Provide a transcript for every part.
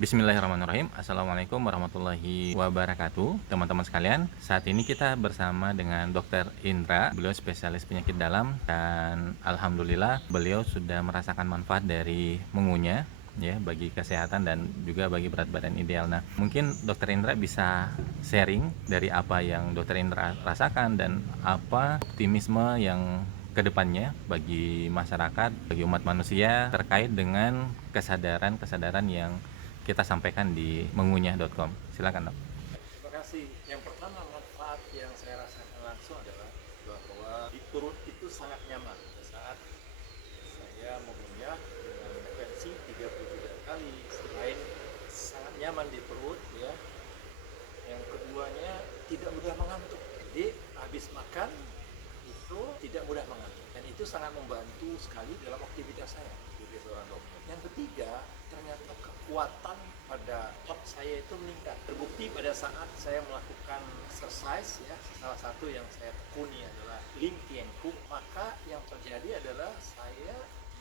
Bismillahirrahmanirrahim. Assalamualaikum warahmatullahi wabarakatuh. Teman-teman sekalian, saat ini kita bersama dengan Dr. Indra. Beliau spesialis penyakit dalam dan alhamdulillah beliau sudah merasakan manfaat dari mengunyah ya bagi kesehatan dan juga bagi berat badan ideal. Nah, mungkin Dr. Indra bisa sharing dari apa yang Dr. Indra rasakan dan apa optimisme yang kedepannya bagi masyarakat, bagi umat manusia terkait dengan kesadaran-kesadaran yang kita sampaikan di mengunyah.com. Silakan, Dok. Terima kasih. Yang pertama, manfaat yang saya rasakan langsung adalah bahwa di perut itu sangat nyaman. Pada saat saya mengunyah dengan frekuensi 33 kali, selain sangat nyaman di perut, ya, yang keduanya tidak mudah mengantuk. Jadi habis makan itu tidak mudah mengantuk dan itu sangat membantu sekali dalam aktivitas saya sebagai seorang dokter. Yang ketiga, ternyata kekuatan pada otot saya itu meningkat. Terbukti pada saat saya melakukan exercise, ya, salah satu yang saya tekuni adalah Lim Tien Kung, maka yang terjadi adalah saya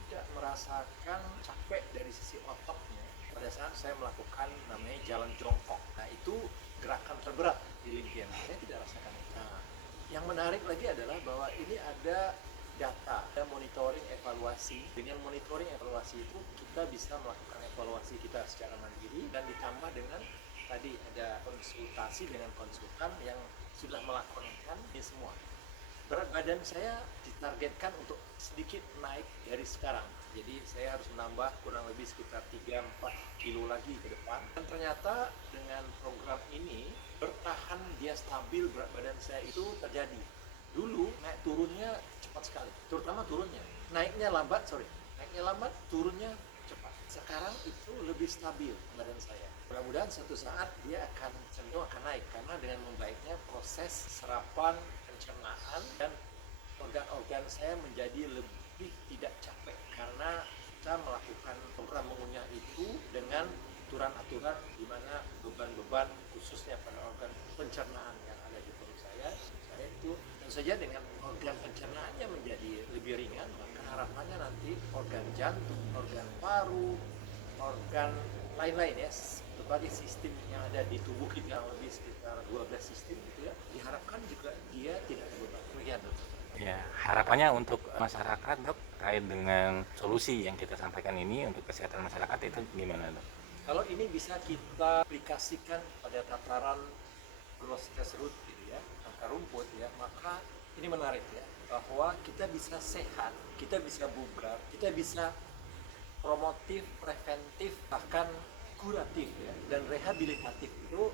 tidak merasakan capek dari sisi ototnya pada saat saya melakukan namanya jalan jongkok. Nah, itu gerakan terberat di Lim Tien Kung. Saya tidak rasakan itu. Nah, yang menarik lagi adalah bahwa ini ada data, ada monitoring evaluasi. Dengan monitoring evaluasi itu kita bisa melakukan evaluasi kita secara mandiri dan ditambah dengan tadi ada konsultasi dengan konsultan yang sudah melakukan ini semua. Berat badan saya ditargetkan untuk sedikit naik dari sekarang. Jadi saya harus menambah kurang lebih sekitar 3-4 kilo lagi ke depan. Dan ternyata dengan program ini bertahan dia stabil berat badan saya itu terjadi. Dulu naik turunnya cepat sekali, terutama turunnya. Naiknya lambat, turunnya cepat. Sekarang itu lebih stabil badan saya. Mudah-mudahan suatu saat dia akan cenderung akan naik karena dengan membaiknya proses serapan, pencernaan, dan organ-organ saya menjadi lebih tidak capek karena kita melakukan program mengunyah itu dengan aturan-aturan di mana beban-beban khususnya pada organ pencernaan yang ada di perut saya itu tentu saja dengan organ pencernaannya menjadi lebih ringan, maka harapannya nanti organ jantung, organ paru, organ lain-lain ya, berbagai sistem yang ada di tubuh kita, lebih sekitar 12 sistem gitu ya, diharapkan juga dia tidak berubah. Demikian, Dok. Ya, harapannya untuk masyarakat, Dok, terkait dengan solusi yang kita sampaikan ini untuk kesehatan masyarakat itu gimana, Dok? Kalau ini bisa kita aplikasikan pada tataran grassroots gitu ya, akar rumput ya, maka ini menarik ya, bahwa kita bisa sehat, kita bisa bugar, kita bisa promotif, preventif, bahkan kuratif ya, dan rehabilitatif itu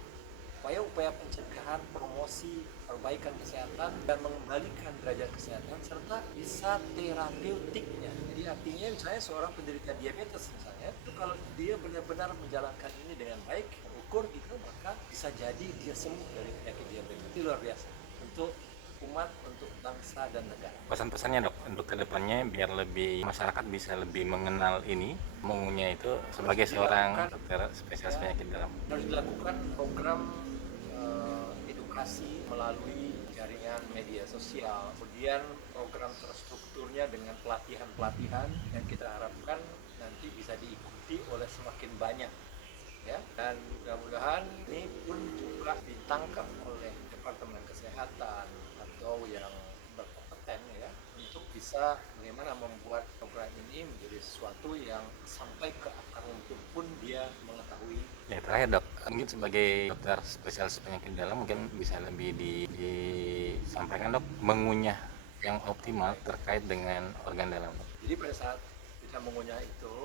upaya-upaya pencegahan, promosi, perbaikan kesehatan, dan mengembalikan derajat kesehatan, serta bisa terapeutiknya. Jadi artinya misalnya seorang penderita diabetes misalnya, itu kalau dia benar-benar menjalankan ini dengan baik, terukur gitu, maka bisa jadi dia sembuh dari penyakit diabetes. Itu luar biasa untuk umat, untuk bangsa dan negara. Pesan-pesannya, Dok, untuk kedepannya biar lebih masyarakat bisa lebih mengenal ini, mengunyah itu sebagai seorang dokter spesialis penyakit dalam. Harus dilakukan program edukasi melalui jaringan media sosial, kemudian program terstrukturnya dengan pelatihan-pelatihan yang kita harapkan nanti bisa diikuti oleh semakin banyak ya, dan mudah-mudahan ini pun juga ditangkap oleh Departemen Kesehatan atau yang berkompeten ya, untuk bisa bagaimana membuat program ini menjadi sesuatu yang sampai ke akar rumput pun dia mengetahui. Ya, terakhir, Dok, mungkin sebagai dokter spesialis penyakit dalam mungkin bisa lebih disampaikan, Dok, mengunyah yang optimal terkait dengan organ dalam, Dok. Jadi pada saat kita mengunyah itu,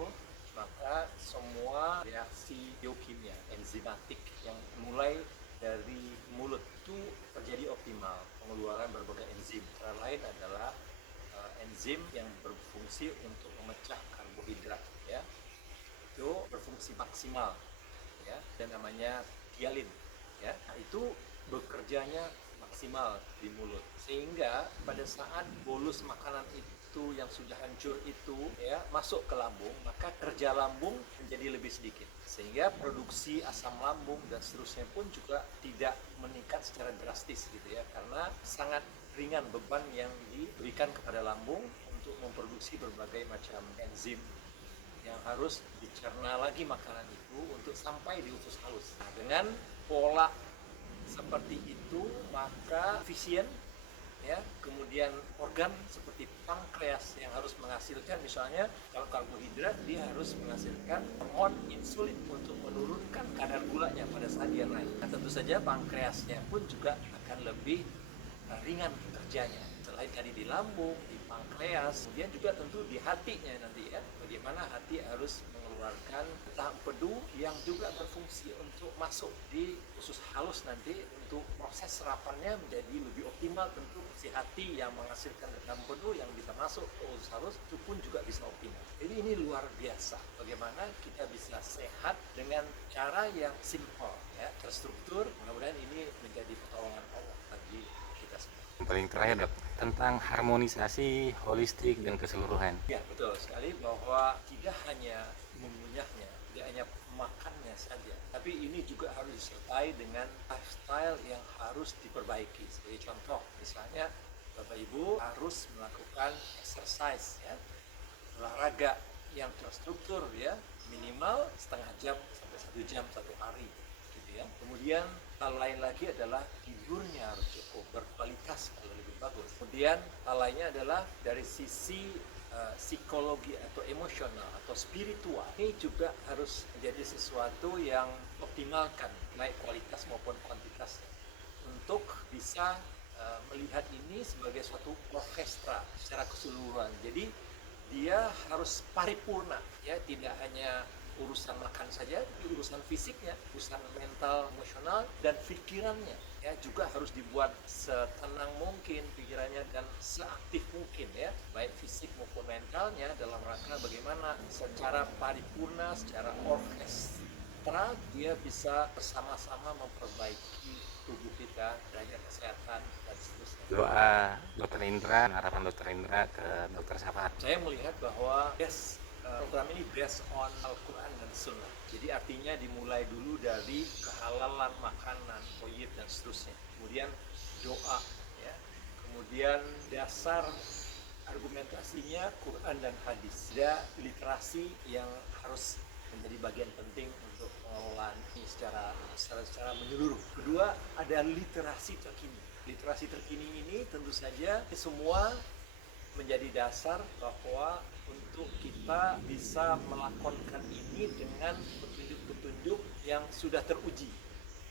maka semua reaksi biokimia, enzimatik yang mulai dari mulut itu terjadi optimal, pengeluaran berbagai enzim. Antara lain adalah enzim yang berfungsi untuk memecah karbohidrat ya, itu berfungsi maksimal ya, dan namanya dialin ya. Nah, itu bekerjanya maksimal di mulut sehingga pada saat bolus makanan itu yang sudah hancur itu ya masuk ke lambung, maka kerja lambung menjadi lebih sedikit sehingga produksi asam lambung dan seterusnya pun juga tidak meningkat secara drastis gitu ya, karena sangat ringan beban yang diberikan kepada lambung untuk memproduksi berbagai macam enzim yang harus dicerna lagi makanan itu untuk sampai di usus halus. Nah, dengan pola seperti itu maka efisien, ya. Kemudian organ seperti pankreas yang harus menghasilkan, misalnya kalau karbohidrat dia harus menghasilkan hormon insulin untuk menurunkan kadar gulanya pada saat dia naik. Nah, tentu saja pankreasnya pun juga akan lebih ringan kerjanya. Selain tadi di lambung, di pankreas, kemudian juga tentu di hatinya nanti, ya. Bagaimana hati harus mengeluarkan tahap empedu yang juga berfungsi untuk masuk di usus halus nanti untuk proses serapannya menjadi lebih optimal. Tentu si hati yang menghasilkan tahap empedu yang bisa masuk ke usus halus itu pun juga bisa optimal. Jadi ini luar biasa bagaimana kita bisa sehat dengan cara yang simple, ya, terstruktur. Mudah-mudahan ini menjadi pertolongan Allah bagi kita semua. Paling terakhir Dok, tentang harmonisasi holistik dan keseluruhan. Ya, betul sekali bahwa tidak hanya mengunyahnya, tidak hanya makannya saja, tapi ini juga harus disertai dengan lifestyle yang harus diperbaiki. Sebagai contoh, misalnya Bapak Ibu harus melakukan exercise, ya, olahraga yang terstruktur, ya, minimal setengah jam sampai 1 jam satu hari, gitu ya. Kemudian hal lain lagi adalah tidurnya harus cukup berkualitas kalau lebih bagus. Kemudian hal lainnya adalah dari sisi psikologi atau emosional atau spiritual, ini juga harus menjadi sesuatu yang optimalkan baik kualitas maupun kuantitasnya untuk bisa melihat ini sebagai suatu orkestra secara keseluruhan. Jadi dia harus paripurna, ya, tidak hanya urusan makan saja, tapi urusan fisiknya, urusan mental, emosional, dan pikirannya, ya, juga harus dibuat setenang mungkin pikirannya dan seaktif mungkin, ya, baik fisik maupun mentalnya, dalam rangka bagaimana secara paripurna, secara orkestra dia bisa bersama-sama memperbaiki tubuh kita, derajat kesehatan, dan seterusnya. Doa Dokter Indra, harapan Dokter Indra ke Dokter Syafaat. Saya melihat bahwa program ini based on Al-Quran dan Sunnah. Jadi artinya dimulai dulu dari kehalalan makanan, thayyib dan seterusnya. Kemudian doa, ya. Kemudian dasar argumentasinya Quran dan hadis. Ada literasi yang harus menjadi bagian penting untuk pengelolaan ini secara menyeluruh. Kedua, ada literasi terkini. Literasi terkini ini tentu saja semua menjadi dasar bahwa untuk kita bisa melakukan ini dengan petunjuk-petunjuk yang sudah teruji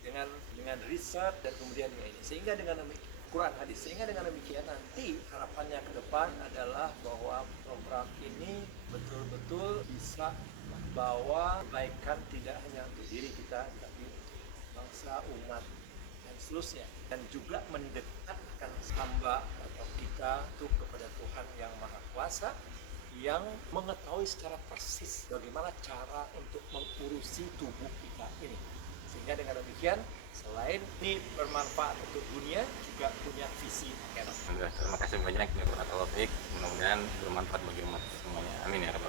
dengan riset dan kemudian ini, sehingga dengan Quran hadis, sehingga dengan demikian nanti harapannya ke depan adalah bahwa program ini betul-betul bisa membawa kebaikan tidak hanya untuk diri kita tapi untuk bangsa, umat dan seterusnya, dan juga mendekatkan hamba atau kita itu kepada Tuhan yang Maha Kuasa yang mengetahui secara persis bagaimana cara untuk mengurusi tubuh kita ini, sehingga dengan demikian selain ini bermanfaat untuk dunia juga punya visi akhirat. Terima kasih banyak. Mudah-mudahan bermanfaat bagi umat semuanya. Amin ya rabbal alamin.